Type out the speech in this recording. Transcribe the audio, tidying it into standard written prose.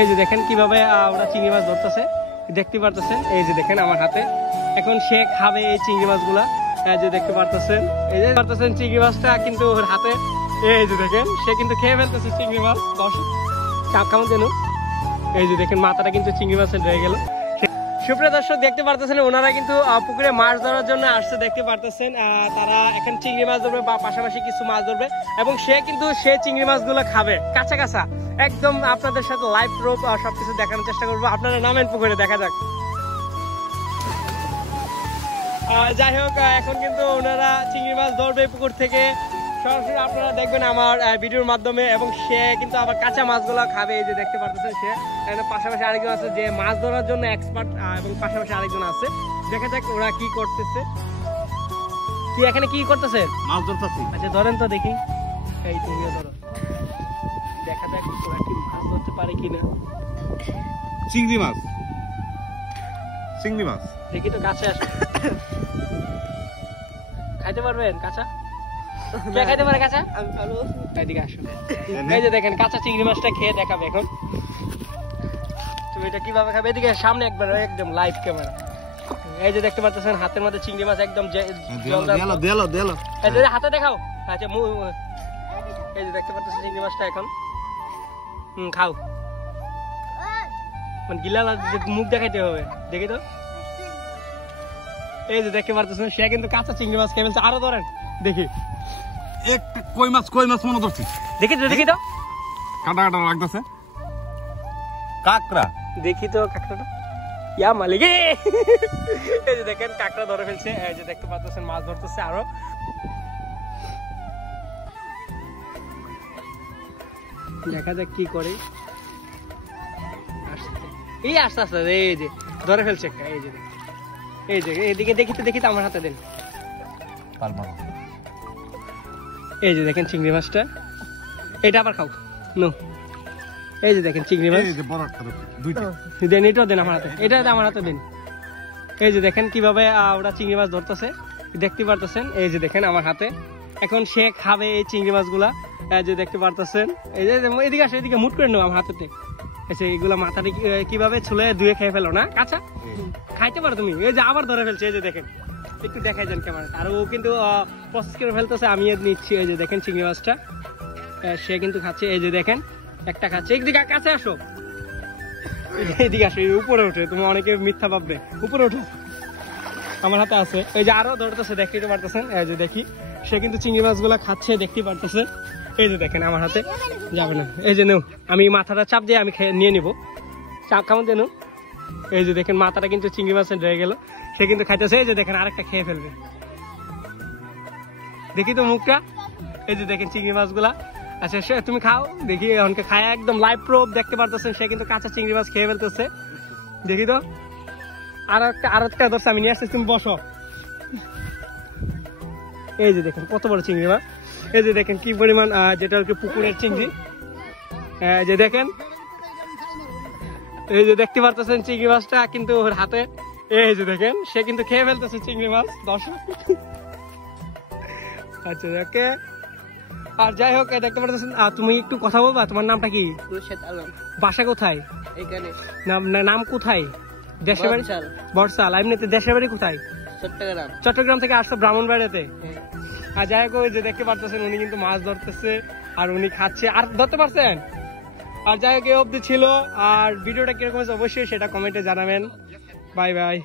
এই যে দেখেন কিভাবে ওরা চিংড়ি মাছ ধরতেছে, দেখতে পারতেছেন। এই যে দেখেন আমার হাতে, এখন সে খাবে এই চিংড়ি মাছগুলা। এই যে দেখতে পারতেছেন, এই যে পারতেছেন চিংড়ি মাছটা কিন্তু ওর হাতে। এই যে দেখেন সে কিন্তু খেয়ে ফেলতেছে চিংড়ি মাছ। কেমন যেন, এই যে দেখেন মাথাটা কিন্তু চিংড়ি মাছের রয়ে গেল। সুপ্রিয় দর্শক দেখতে পারতেছেন ওনারা কিন্তু পুকুরে মাছ ধরার জন্য আসছে, দেখতে পারতেছেন। তারা এখন চিংড়ি মাছ ধরবে বা পাশাপাশি কিছু মাছ ধরবে, এবং সে কিন্তু সে চিংড়ি মাছগুলো খাবে কাঁচা কাঁচা একদম। আপনাদের সাথে লাইভ প্রুফ সবকিছু দেখানোর চেষ্টা করবো। আপনারা নামেন পুকুরে, দেখা যাক। যাই হোক, এখন কিন্তু ওনারা চিংড়ি মাছ ধরবে পুকুর থেকে সরাসরি, আপনারা দেখবেন আমার ভিডিওর মাধ্যমে। এবং সে কিন্তু আবার কাঁচা মাছগুলো খাবে। এই যে দেখতে পারতেছেন সে, পাশাপাশি আরেকজন আছে যে মাছ ধরার জন্য এক্সপার্ট, এবং পাশাপাশি আরেকজন আছে। দেখা যাক ওরা কি করতেছে। তুই এখানে কি করতেছে? মাছ ধরতেছি। আচ্ছা ধরেন তো দেখি। এই তুমিও ধরো, দেখা যাক ওরা কি মাছ ধরতে পারে কিনা। চিংড়ি মাছ, চিংড়ি মাছ দেখি তো কাছে আসো। খাইতে পারবেন কাঁচা? কে খাইতে পারে কাঁচা? এদিকে আসো। এই যে দেখেন কাঁচা চিংড়ি মাছটা খেয়ে দেখাবে এখন। তুমি এটা কিভাবে খাবে? এদিকে সামনে একবার, একদম লাইভ ক্যামেরা। এই যে দেখতে পাচ্ছেন হাতের মধ্যে চিংড়ি মাছ একদম হাতে দেখাও। আচ্ছা এই যে দেখতে পাচ্ছেন চিংড়ি মাছটা এখন। খাও, মানে গিলা মুখ দেখাইতে হবে, দেখি তো। এই যে দেখতে পাচ্ছেন সে কিন্তু কাঁচা চিংড়ি মাছ খেয়ে ফেলছে। আরো ধরেন দেখি। কই মাছ মনে ধরছি। দেখি তো, দেখি তো, কাটা কাটা লাগতেছে। কাকড়া, দেখি তো কাকড়াটা। ইয়া মালিক, এই যে দেখেন কাকড়া ধরে ফেলছে। এই যে দেখতে পাচ্ছেন মাছ ধরতেছে আরো। দেখা যাক কি করে। এই আস্তে আস্তে এই যে ধরে ফেলছে একটা। এই যে এই যে এদিকে দেখি তো, দেখি তো, আমার হাতে দেন। এই যে দেখেন চিংড়ি মাছটা, এটা আবার খাও। নো, এই যে দেখেন চিংড়ি মাছ দেন, এটাও দেন আমার হাতে, এটা আমার হাতে দেন। এই যে দেখেন কিভাবে ওরা চিংড়ি মাছ ধরতেছে, দেখতে পারতেছেন। এই যে দেখেন আমার হাতে, এখন সে খাবে এই চিংড়ি মাছগুলা। এই যে দেখতে পারতেছেন। এই যে এদিকে আসে, এদিকে মুট করে নেবো আমার হাতেতে। এগুলা মাথাটা কিভাবে ছুলে ধুয়ে খেয়ে ফেলো না কাঁচা? খাইতে পারো তুমি। এই যে আবার ধরে ফেলছে। এই যে দেখেন, একটু দেখাই যান ক্যামেরা। আর ও কিন্তু প্রসেস করে ফেলতেছে, আমি নিচ্ছি। এই যে দেখেন চিংড়ি মাছটা সে কিন্তু খাচ্ছে। এই যে দেখেন একটা খাচ্ছে। একদিকে কাছে আসো, এদিকে আসো, উপরে ওঠে। তুমি অনেকে মিথ্যা ভাববে, উপরে ওঠো। আমার হাতে আছে। এই যে আরো ধরতেছে, দেখতে পারতেছেন। এই যে দেখি সে কিন্তু চিংড়ি মাছগুলা খাচ্ছে, দেখতে পারতেছে। এই যে দেখেন আমার হাতে যাবে না। এই যে নেও, আমি মাথাটা চাপ দিয়ে আমি নিয়ে নিবো। চাপ কেমন দেন। এই যে দেখেন মাথাটা কিন্তু চিংড়ি মাছের রয়ে গেল, সে কিন্তু খাইতেছে। এই যে দেখেন আরেকটা খেয়ে ফেলবে, দেখি তো মুখটা। এই যে দেখেন চিংড়ি মাছগুলা। আচ্ছা সে তুমি খাও, দেখি এখনকে খায় একদম লাইভ প্রুফ দেখতে পারতেছেন। সে কিন্তু কাঁচা চিংড়ি মাছ খেয়ে ফেলতেছে, দেখি তো। আর একটা ধরছে, আমি নিয়ে আসছি, তুমি বসো। এই যে দেখেন কত বড় চিংড়ি মাছ। এই যে দেখেন কি পরিমাণ, যেটা আর কি পুকুরের চিংড়ি। যে দেখেন, এই যে দেখতে পারতেছেন চিংড়ি মাছটা কিন্তু ওর হাতে। এই যে দেখেন সে কিন্তু খেয়ে ফেলতেছে চিংড়ি মাছ। দর্শক আচ্ছা ওকে। আর যাই হোক দেখতে পারতেছেন। তুমি একটু কথা বলবা, তোমার নামটা কি? বাসা কোথায়? এখানে। নাম কোথায়? দেশের বাড়ি বর্ষাল। এমনিতে দেশের বাড়ি কোথায়? চট্টগ্রাম। চট্টগ্রাম থেকে আসতো ব্রাহ্মণবাড়িয়াতে। আর যাই হোক ওই যে দেখতে পারতেছেন উনি কিন্তু মাছ ধরতেছে আর উনি খাচ্ছে। আর ধরতে পারছেন? আর যাই হোক এই অবধি ছিল। আর ভিডিওটা কিরকম হয়েছে অবশ্যই সেটা কমেন্টে জানাবেন। Bye bye.